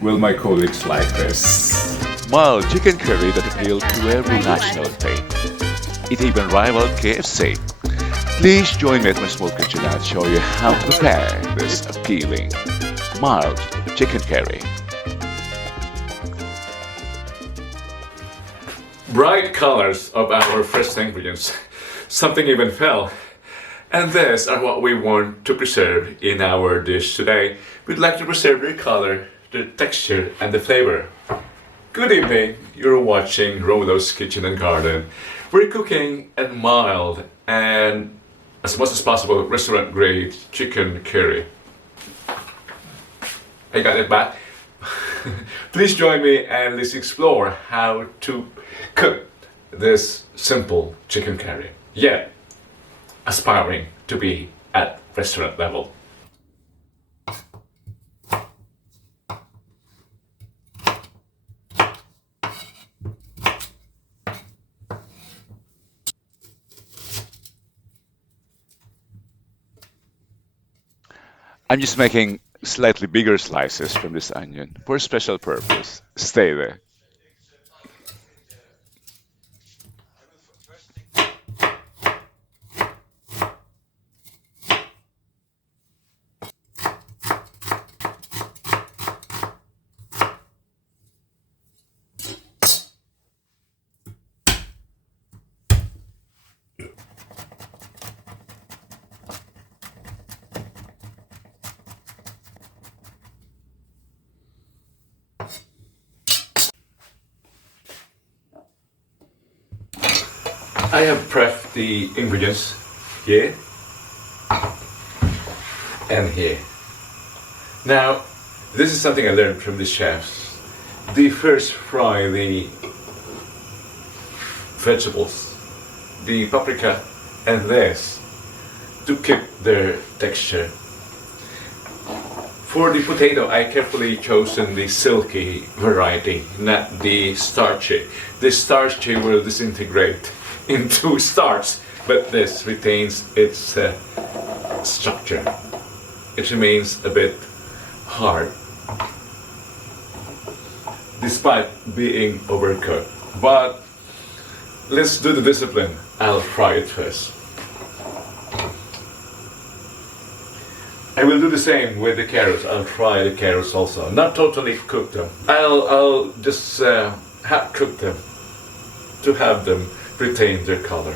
Will my colleagues like this? Mild chicken curry that appealed to every national taste. It even rivaled KFC. Please join me at my small kitchen and show you how to prepare this appealing mild chicken curry. Bright colors of our fresh ingredients. Something even fell. And these are what we want to preserve in our dish today. We'd like to preserve the color, the texture, and the flavor. Good evening, you're watching Romulo's Kitchen and Garden. We're cooking a mild and, as much as possible, restaurant grade chicken curry. I got it back. Please join me and let's explore how to cook this simple chicken curry, yet aspiring to be at restaurant level. I'm just making slightly bigger slices from this onion for a special purpose. Stay there. I have prepped the ingredients here and here. Now, this is something I learned from the chefs. They first fry the vegetables, the paprika and this, to keep their texture. For the potato, I carefully chosen the silky variety, not the starchy. The starchy will disintegrate into starch, but this retains its structure. It remains a bit hard, despite being overcooked. But let's do the discipline. I'll fry it first. I will do the same with the carrots. I'll fry the carrots also. Not totally cook them. I'll just half cook them to have them retain their color.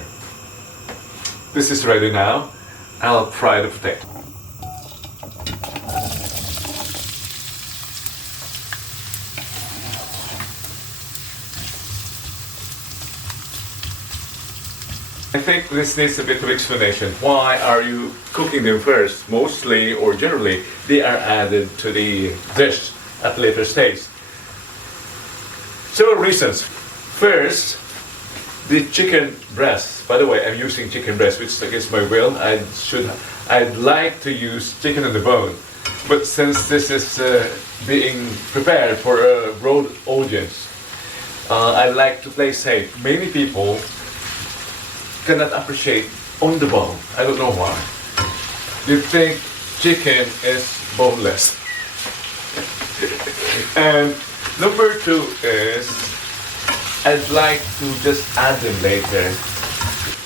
This is ready now. I'll fry the potato. I think this needs a bit of explanation. Why are you cooking them first? Mostly or generally, they are added to the dish at a later stage. Several reasons. First, the chicken breast. By the way, I'm using chicken breast, which is against my will. I'd like to use chicken on the bone, but since this is being prepared for a broad audience, I like to play safe. Many people cannot appreciate on the bone. I don't know why. They think chicken is boneless. And number two is I'd like to just add them later.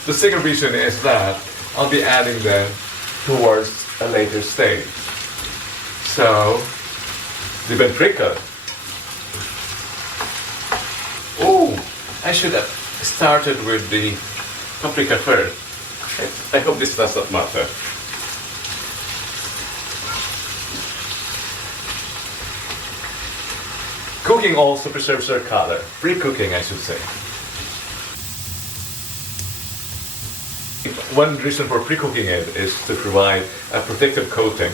The second reason is that I'll be adding them towards a later stage. So, they've been pickled. Oh, I should have started with the paprika first. I hope this does not matter. Cooking also preserves their color. Pre-cooking, I should say. One reason for pre-cooking it is to provide a protective coating,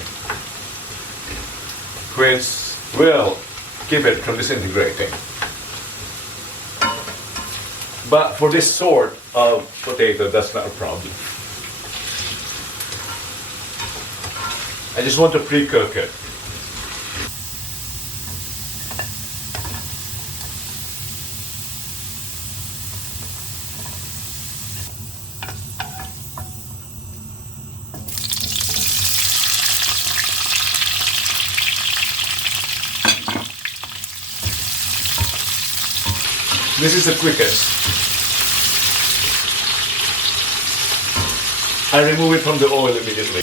which will keep it from disintegrating. But for this sort of potato, that's not a problem. I just want to pre-cook it. This is the quickest. I remove it from the oil immediately.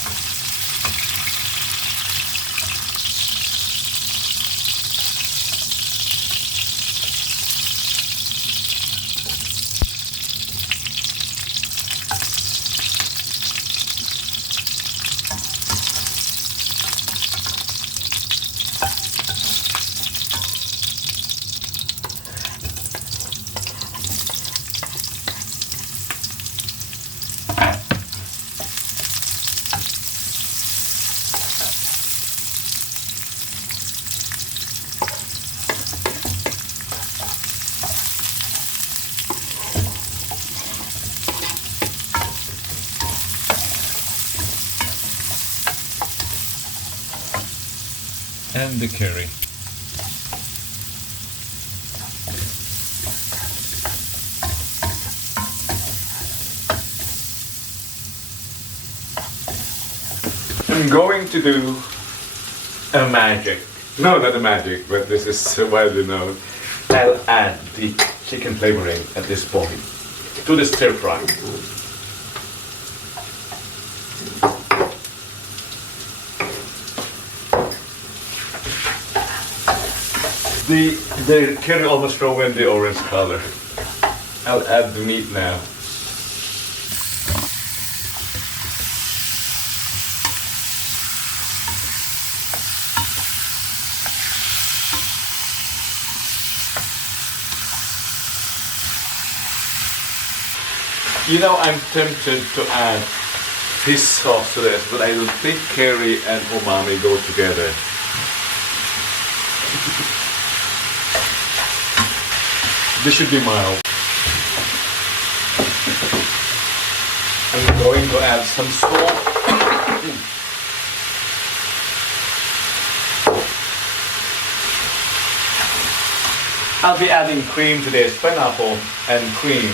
And the curry. I'm going to do a magic. No, not a magic, but this is widely known. I'll add the chicken flavoring at this point to the stir fry. The curry almost ruined the orange color. I'll add the meat now. You know, I'm tempted to add fish sauce to this, but I don't think curry and umami go together. This should be mild. I'm going to add some salt. I'll be adding cream to this, pineapple and cream.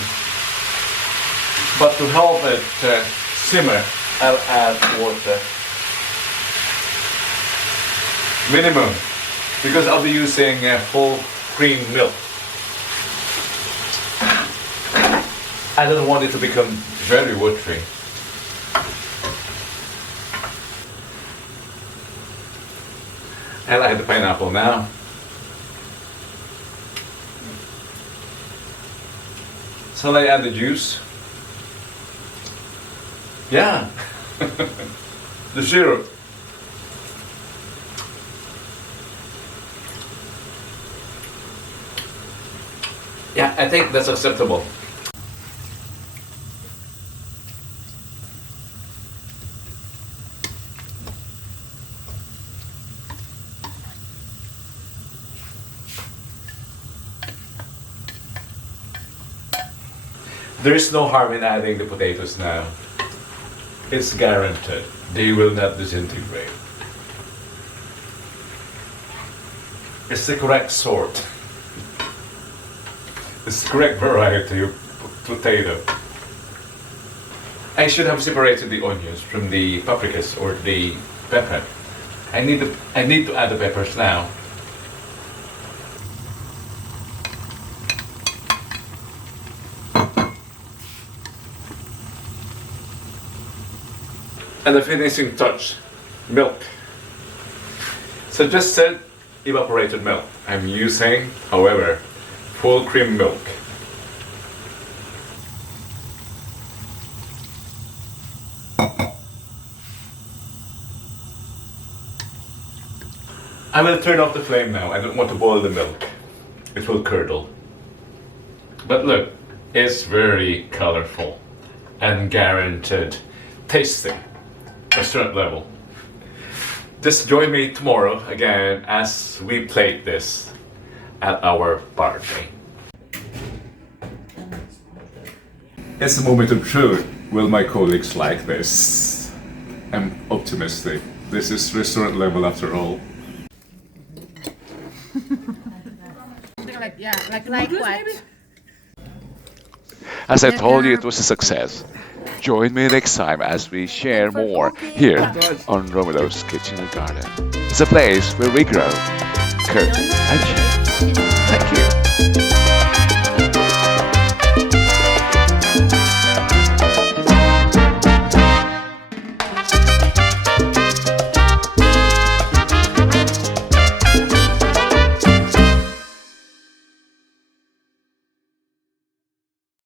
But to help it simmer, I'll add water. Minimum, because I'll be using full cream milk. I don't want it to become very watery. I'll add the pineapple now. Shall I add the juice? Yeah, the syrup. Yeah, I think that's acceptable. There is no harm in adding the potatoes now. It's guaranteed they will not disintegrate. It's the correct sort. It's the correct variety of potato. I should have separated the onions from the paprikas or the pepper. I need to add the peppers now. And the finishing touch, milk. Suggested evaporated milk. I'm using, however, full cream milk. I will turn off the flame now. I don't want to boil the milk. It will curdle. But look, it's very colorful and guaranteed tasty. Restaurant level. Just join me tomorrow again as we plate this at our party. It's a moment of truth. Will my colleagues like this? I'm optimistic. This is restaurant level after all. Like what? As I told you, it was a success. Join me next time as we share more here on Romulo's Kitchen and Garden. It's a place where we grow, cook, and share.